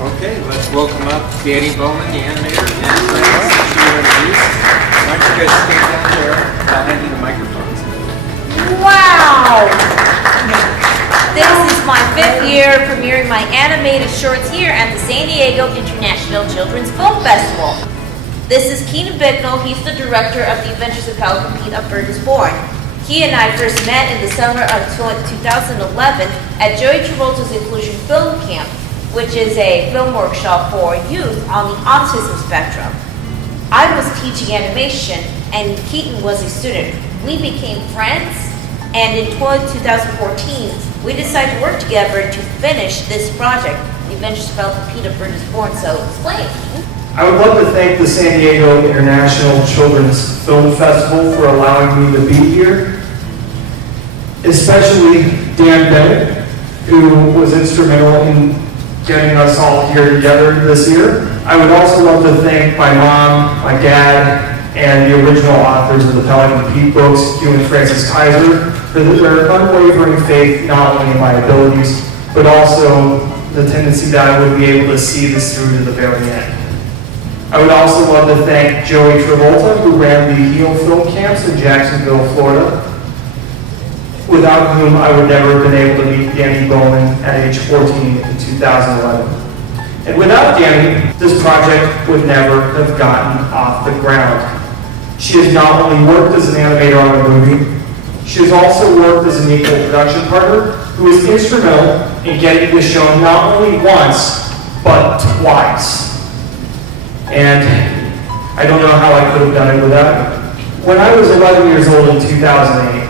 Okay, let's welcome up Dani Bowman, the animator, and friends that she will introduce. Why don't you guys stand down there? I'll hand you the microphones. Wow! This is my 5th year premiering my animated shorts here at the San Diego International Children's Film Festival. This is Keaton Bicknell. He's the director of the Adventures of Pelican Pete, A Bird is Born. He and I first met in the summer of 2011 at Joey Travolta's Inclusion Film Camp, which is a film workshop for youth on the autism spectrum. I was teaching animation and Keaton was a student. We became friends, and in 2014, we decided to work together to finish this project, The Adventures of Pelican Pete, A Bird is Born. So explain. I would love to thank the San Diego International Children's Film Festival for allowing me to be here, especially Dan Bennett, who was instrumental in getting us all here together this year. I would also love to thank my mom, my dad, and the original authors of the Pelican Pete books, Hugh and Francis Kaiser, for their unwavering faith not only in my abilities, but also the tendency that I would be able to see this through to the very end. I would also love to thank Joey Travolta, who ran the HEAL film camps in Jacksonville, Florida, without whom I would never have been able to meet Dani Bowman at age 14 in 2011. And without Dani, this project would never have gotten off the ground. She has not only worked as an animator on the movie, she has also worked as an equal production partner who is instrumental in getting this shown not only once, but twice. And I don't know how I could have done it without her. When I was 11 years old in 2008,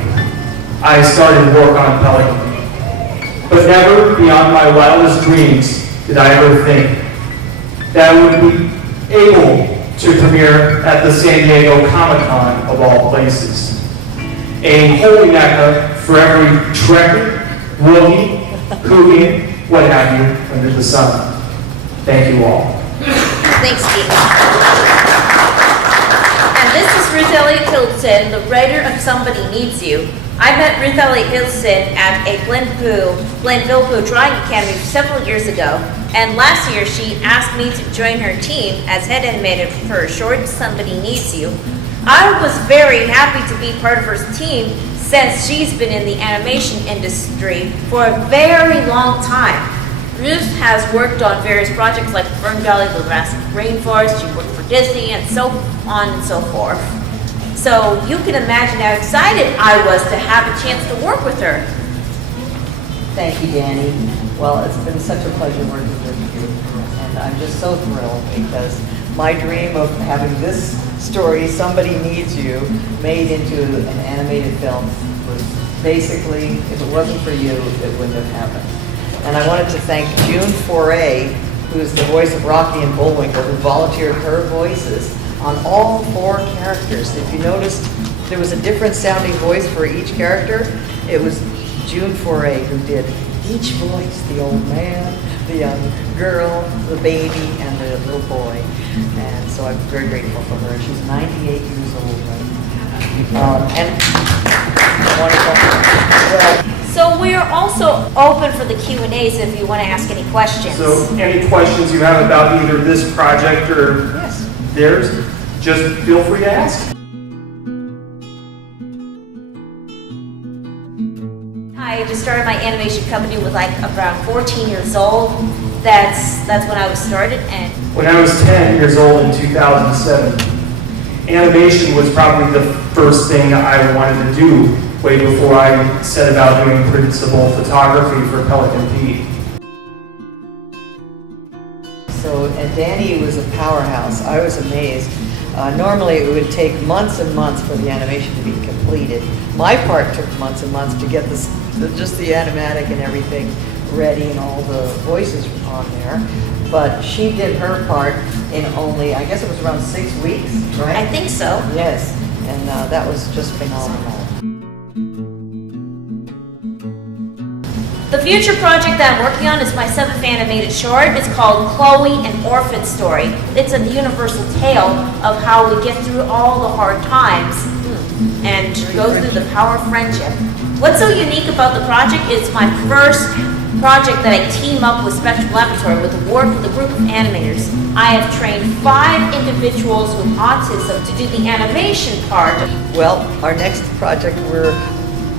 I started work on Pelican Pete. But never beyond my wildest dreams did I ever think that I would be able to premiere at the San Diego Comic-Con of all places. A holy mecca for every Trekker, Wookiee, Coogan, what have you, under the sun. Thank you all. Thanks, Keaton. And this is Ruth Elliott-Hilsdon, the writer of Somebody Needs You. I met Ruth Elliott-Hilsdon at a Glenville Drawing Academy several years ago, and last year she asked me to join her team as head animator for her short, Somebody Needs You. I was very happy to be part of her team since she's been in the animation industry for a very long time. Ruth has worked on various projects like Fern Valley, the Jurassic Rainforest. She worked for Disney and so on and so forth. So you can imagine how excited I was to have a chance to work with her. Thank you, Dani. Well, it's been such a pleasure working with you, and I'm just so thrilled because my dream of having this story, Somebody Needs You, made into an animated film was basically, if it wasn't for you, it wouldn't have happened. And I wanted to thank June Foray, who's the voice of Rocky and Bullwinkle, who volunteered her voices on all 4 characters. If you noticed, there was a different sounding voice for each character. It was June Foray who did each voice, the old man, the young girl, the baby, and the little boy. And so I'm very grateful for her. She's 98 years old right now. Wonderful. So we are also open for the Q&As if you want to ask any questions. So any questions you have about either this project or theirs, just feel free to ask. I just started my animation company with like around 14 years old. That's when I was started. And when I was 10 years old in 2007, animation was probably the first thing I wanted to do way before I set about doing principal photography for Pelican Pete. So, and Dani was a powerhouse. I was amazed. Normally it would take months and months for the animation to be completed. My part took months and months to get this, just the animatic and everything ready and all the voices on there. But she did her part in only, I guess it was around 6 weeks, right? I think so. Yes, and that was just phenomenal. The future project that I'm working on is my 7th animated short. It's called Chloe, an Orphan Story. It's a universal tale of how we get through all the hard times and go through the power of friendship. What's so unique about the project is my first project that I team up with Special Laboratory with a work with a group of animators. I have trained 5 individuals with autism to do the animation part. Well, our next project, we're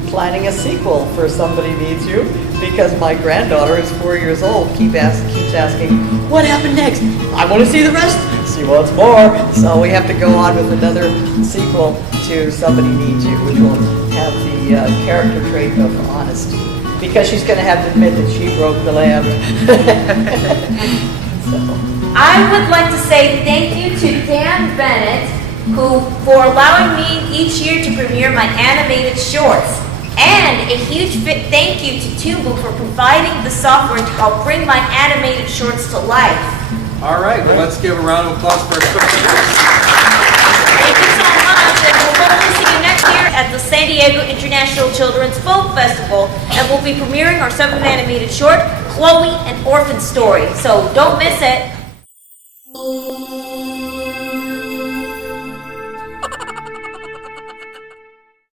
planning a sequel for Somebody Needs You, because my granddaughter is 4 years old, keeps asking, what happened next? I want to see the rest. She wants more. So we have to go on with another sequel to Somebody Needs You, which will have the character trait of honesty, because she's going to have to admit that she broke the lamb. So. I would like to say thank you to Dan Bennett, who for allowing me each year to premiere my animated shorts. And a huge thank you to Toon Boom for providing the software to help bring my animated shorts to life. All right, well, let's give a round of applause for our special Thank you so much, and we'll hopefully see you next year at the San Diego International Children's Film Festival, and we'll be premiering our 7th animated short, Chloe and Orphan Story. So don't miss it.